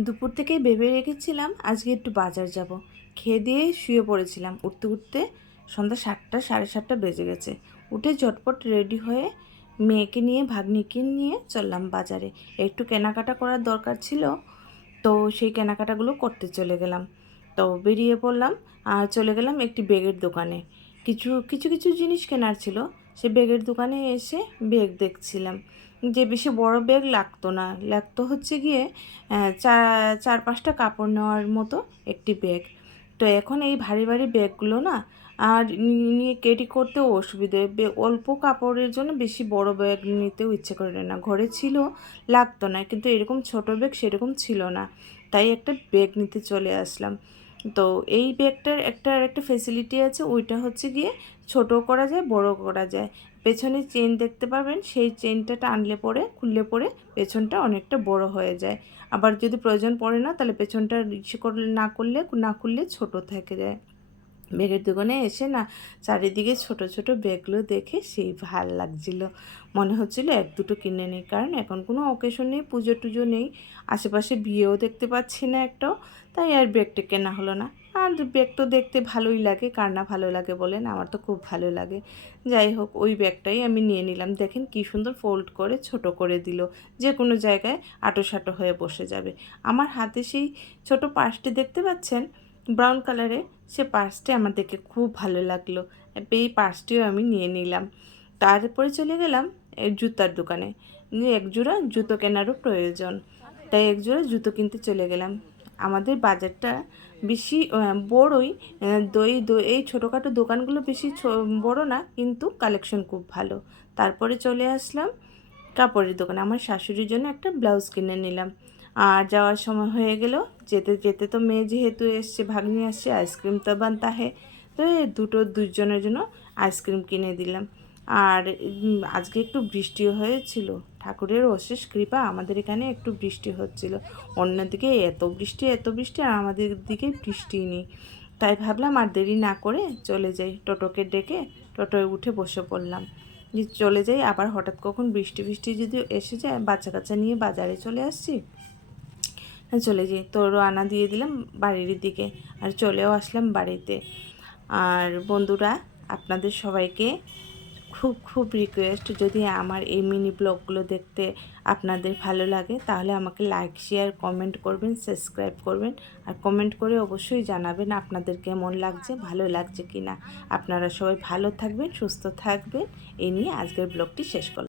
দুপুর থেকেই ভেবে রেখেছিলাম আজকে একটু বাজার যাব। খেয়ে দিয়ে শুয়ে পড়েছিলাম। উঠতে উঠতে সন্ধ্যা সাতটা, সাড়ে সাতটা বেজে গেছে। উঠে ঝটপট রেডি হয়ে মেয়েকে নিয়ে, ভাগ্নিকে নিয়ে চললাম বাজারে। একটু কেনাকাটা করার দরকার ছিল, তো সেই কেনাকাটাগুলো করতে চলে গেলাম। তো বেরিয়ে পড়লাম, আর চলে গেলাম একটি ব্যাগের দোকানে। কিছু কিছু কিছু জিনিস কেনার ছিল। সে ব্যাগের দোকানে এসে ব্যাগ দেখছিলাম। যে বেশি বড় ব্যাগ লাগতো না। লাগতো হচ্ছে গিয়ে চার চার পাঁচটা কাপড় নেওয়ার মতো একটি ব্যাগ। তো এখন এই ভারী ভারী ব্যাগগুলো না, আর নিয়ে ক্যারি করতেও অসুবিধে। অল্প কাপড়ের জন্য বেশি বড় ব্যাগ নিতেও ইচ্ছে করে না। ঘরে ছিল, লাগতো না। কিন্তু এরকম ছোট ব্যাগ সেরকম ছিল না। তাই একটা ব্যাগ নিতে চলে আসলাম। তো এই ব্যাগটার একটা একটা ফেসিলিটি আছে, ওইটা হচ্ছে গিয়ে ছোট করা যায় বড় করা যায়। পেছনে চেন দেখতে পাবেন, সেই চেনটা টানলে পরে, খুললে পরে পেছনটা অনেকটা বড় হয়ে যায়। আবার যদি প্রয়োজন পড়ে না, তাহলে পেছনটা ইচ্ছে করলে, না করলে, না খুললে ছোট থেকে যায়। ব্যাগের দোকানে এসে না চারিদিকে ছোট ছোট ব্যাগগুলো দেখে সেই ভালো লাগছিল। মনে হচ্ছিল এক দুটো কিনে নিই, কারণ এখন কোনো অকেশন নেই, পুজো টুজো নেই, আশেপাশে বিয়েও দেখতে পাচ্ছি না একটাও, তাই আর ব্যাগটা কেনা হলো না। আর ব্যাগ তো দেখতে ভালোই লাগে, কার না ভালো লাগে বলেন, আমার তো খুব ভালো লাগে। যাই হোক, ওই ব্যাগটাই আমি নিয়ে নিলাম। দেখেন কি সুন্দর ফোল্ড করে ছোট করে দিল, যে কোনো জায়গায় আটো সাটো হয়ে বসে যাবে। আমার হাতে সেই ছোট পার্সটি দেখতে পাচ্ছেন? ব্রাউন কালারে সে পার্সটি দেখে খুব ভালো লাগল। এই পার্সটিও আমি নিয়ে নিলাম। তারপরে চলে গেলাম জুতার দোকানে। এক জোড়া জুতো কেনারও প্রয়োজন। তাই এক জোড়া জুতো কিনতে চলে গেলাম। আমাদের বাজারটা বেশি বড়ই দই দই, এই ছোটোখাটো দোকানগুলো বেশি বড় না, কিন্তু কালেকশন খুব ভালো। তারপরে চলে আসলাম কাপড়ের দোকানে। আমার শাশুড়ির জন্য একটা ব্লাউজ কিনে নিলাম। আর যাওয়ার সময় হয়ে গেল। যেতে যেতে তো মেয়ে যেহেতু এসছে, ভাগ্নি আসছে, আইসক্রিম তো বানতা হে। তো দুটো দুজনের জন্য আইসক্রিম কিনে দিলাম। আর আজকে একটু বৃষ্টিও হয়েছিল। ঠাকুরের অশেষ কৃপা আমাদের এখানে একটু বৃষ্টি হচ্ছিল। অন্যদিকে এত বৃষ্টি এত বৃষ্টি, আর আমাদের দিকে বৃষ্টি নেই। তাই ভাবলাম আর দেরি না করে চলে যাই টোটোকে ডেকে। টোটোয় উঠে বসে পড়লাম। যে চলে যাই, আবার হঠাৎ কখন বৃষ্টি বৃষ্টি যদি এসে যায় বাচ্চা কাচ্চা নিয়ে বাজারে চলে আসছি। চলে যাই। তোরও আনা দিয়ে দিলাম বাড়ির দিকে আর চলেও আসলাম বাড়িতে। আর বন্ধুরা, আপনাদের সবাইকে খুব খুব রিকোয়েস্ট যদি আমার এই মিনি ব্লগগুলো দেখতে আপনাদের ভালো লাগে, তাহলে আমাকে লাইক শেয়ার কমেন্ট করবেন সাবস্ক্রাইব করবেন। আর কমেন্ট করে অবশ্যই জানাবেন আপনাদের কেমন লাগছে, ভালো লাগছে কি না আপনারা সবাই ভালো থাকবেন, সুস্থ থাকবেন। এই নিয়ে আজকের ব্লগটি শেষ করলাম।